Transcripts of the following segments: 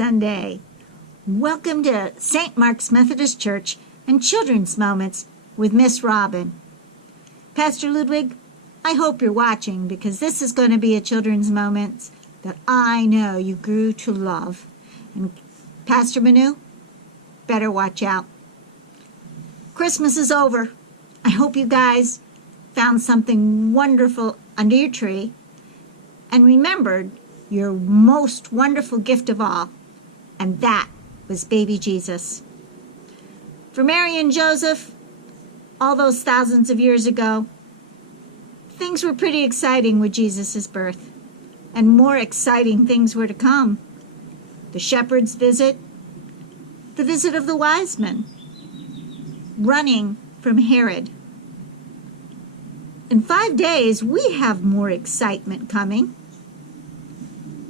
Sunday. Welcome to St. Mark's Methodist Church and Children's Moments with Miss Robin. Pastor Ludwig, I hope you're watching because this is going to be a children's moments that I know you grew to love. And Pastor Manu, better watch out. Christmas is over. I hope you guys found something wonderful under your tree and remembered your most wonderful gift of all, and that was baby Jesus. For Mary and Joseph, all those thousands of years ago, things were pretty exciting with Jesus' birth, and more exciting things were to come. The shepherds' visit, the visit of the wise men, running from Herod. In 5 days, we have more excitement coming.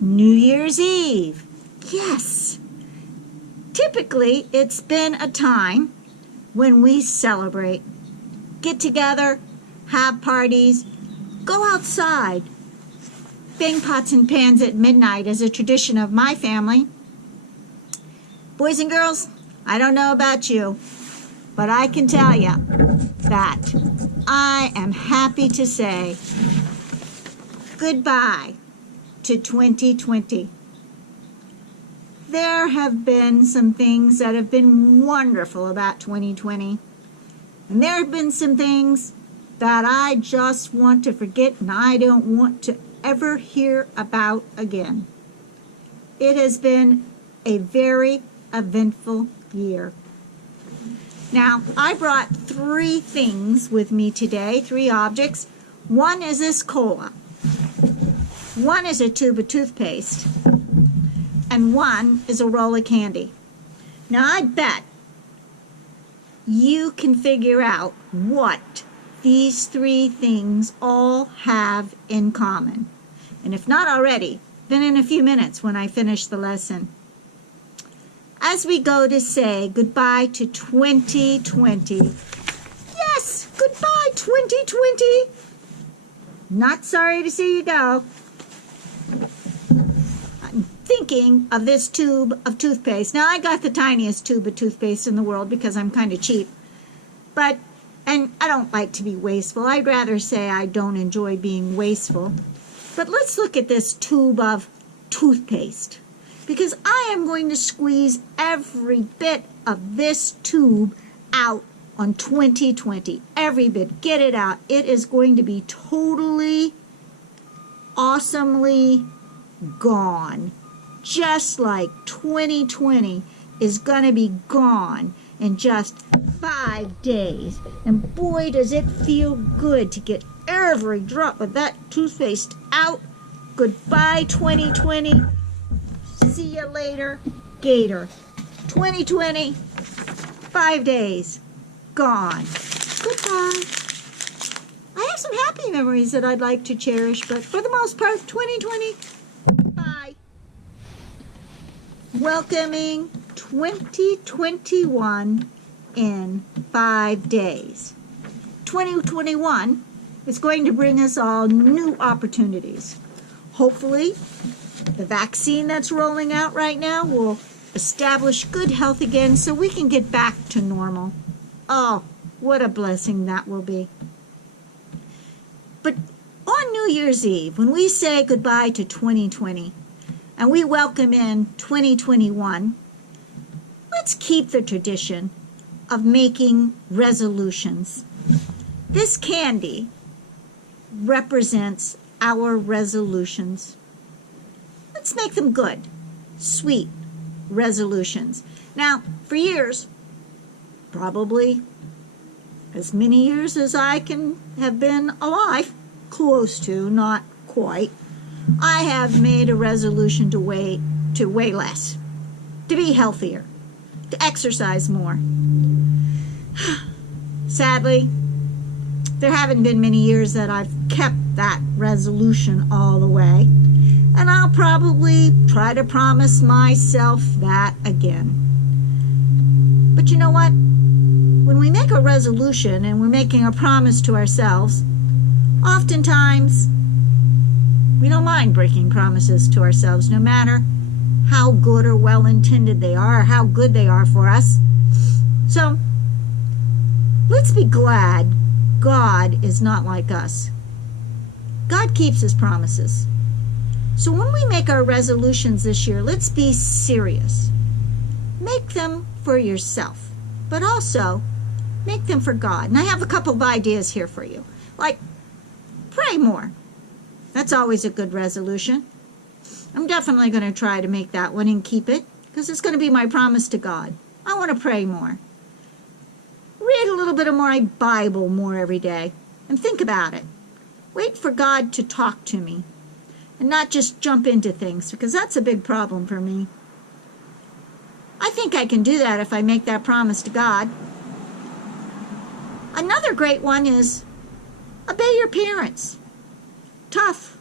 New Year's Eve. Yes. Typically, it's been a time when we celebrate, get together, have parties, go outside. Bang pots and pans at midnight is a tradition of my family. Boys and girls, I don't know about you, but I can tell you that I am happy to say goodbye to 2020. There have been some things that have been wonderful about 2020. And there have been some things that I just want to forget and I don't want to ever hear about again. It has been a very eventful year. Now, I brought 3 things with me today, 3 objects. One is this cola. One is a tube of toothpaste. And one is a roll of candy. Now, I bet you can figure out what these 3 things all have in common. And if not already, then in a few minutes when I finish the lesson. As we go to say goodbye to 2020. Yes, goodbye 2020. Not sorry to see you go. I'm thinking of this tube of toothpaste. Now, I got the tiniest tube of toothpaste in the world because I'm kind of cheap. And I don't like to be wasteful. I'd rather say I don't enjoy being wasteful. But let's look at this tube of toothpaste, because I am going to squeeze every bit of this tube out on 2020. Every bit. Get it out. It is going to be totally, awesomely gone. Just like 2020 is going to be gone in just 5 days. And boy, does it feel good to get every drop of that toothpaste out. Goodbye, 2020. See you later, Gator. 2020, 5 days, gone. Goodbye. I have some happy memories that I'd like to cherish, but for the most part, 2020, bye. Welcoming 2021 in 5 days. 2021 is going to bring us all new opportunities. Hopefully, the vaccine that's rolling out right now will establish good health again so we can get back to normal. Oh, what a blessing that will be. But on New Year's Eve, when we say goodbye to 2020 and we welcome in 2021, let's keep the tradition of making resolutions. This candy represents our resolutions. Let's make them good, sweet resolutions. Now, for years, probably as many years as I can have been alive, close to, not quite, I have made a resolution to weigh less, to be healthier, to exercise more. Sadly, there haven't been many years that I've kept that resolution all the way. And I'll probably try to promise myself that again. But you know what? When we make a resolution and we're making a promise to ourselves, oftentimes we don't mind breaking promises to ourselves, no matter how good or well-intended they are, or how good they are for us. So let's be glad God is not like us. God keeps his promises. So when we make our resolutions this year, let's be serious. Make them for yourself, but also make them for God. And I have a couple of ideas here for you. Like, pray more. That's always a good resolution. I'm definitely going to try to make that one and keep it, because it's going to be my promise to God. I want to pray more. Read a little bit of my Bible more every day, and think about it. Wait for God to talk to me, and not just jump into things, because that's a big problem for me. I think I can do that if I make that promise to God. Another great one is obey your parents. Tough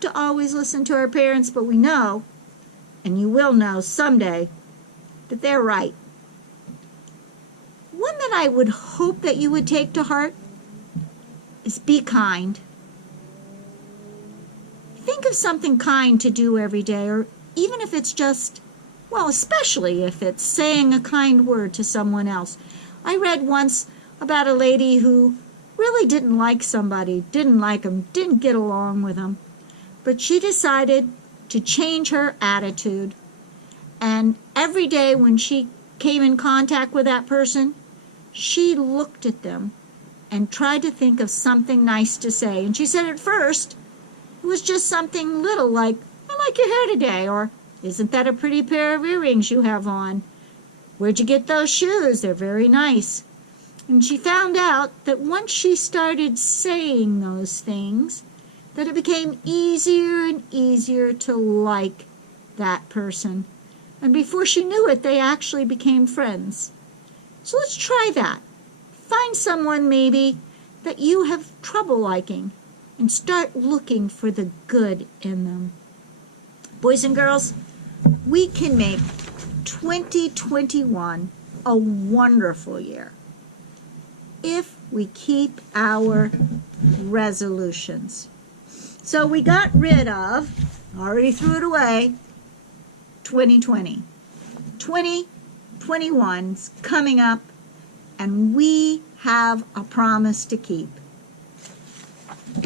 to always listen to our parents, but we know, and you will know someday, that they're right. One that I would hope that you would take to heart is be kind. Think of something kind to do every day, or even if it's just, well, especially if it's saying a kind word to someone else. I read once about a lady who really didn't like somebody, didn't like them, didn't get along with them, but she decided to change her attitude. And every day when she came in contact with that person, she looked at them and tried to think of something nice to say. And she said at first it was just something little like, I like your hair today, or isn't that a pretty pair of earrings you have on? Where'd you get those shoes? They're very nice. And she found out that once she started saying those things, that it became easier and easier to like that person. And before she knew it, they actually became friends. So let's try that. Find someone maybe that you have trouble liking and start looking for the good in them. Boys and girls, we can make 2021 a wonderful year if we keep our resolutions. So we got rid of, already threw it away, 2020. 2021's coming up, and we have a promise to keep.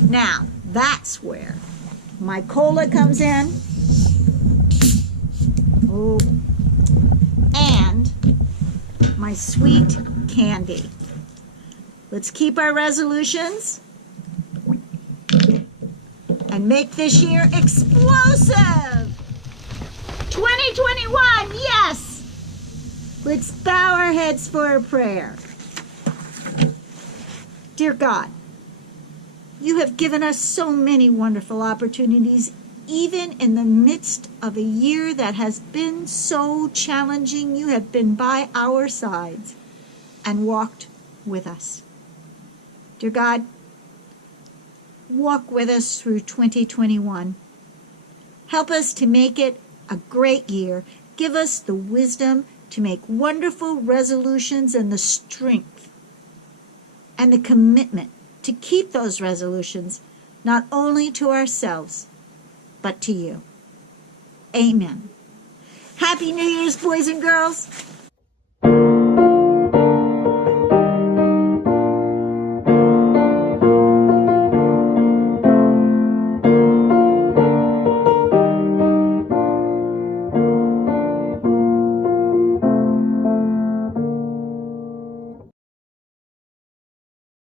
Now, that's where my cola comes in. Oh, and my sweet candy. Let's keep our resolutions and make this year explosive. 2021, yes! Let's bow our heads for a prayer. Dear God, you have given us so many wonderful opportunities, even in the midst of a year that has been so challenging. You have been by our sides and walked with us. Dear God, walk with us through 2021. Help us to make it a great year. Give us the wisdom to make wonderful resolutions and the strength and the commitment to keep those resolutions, not only to ourselves, but to you. Amen. Happy New Year's, boys and girls.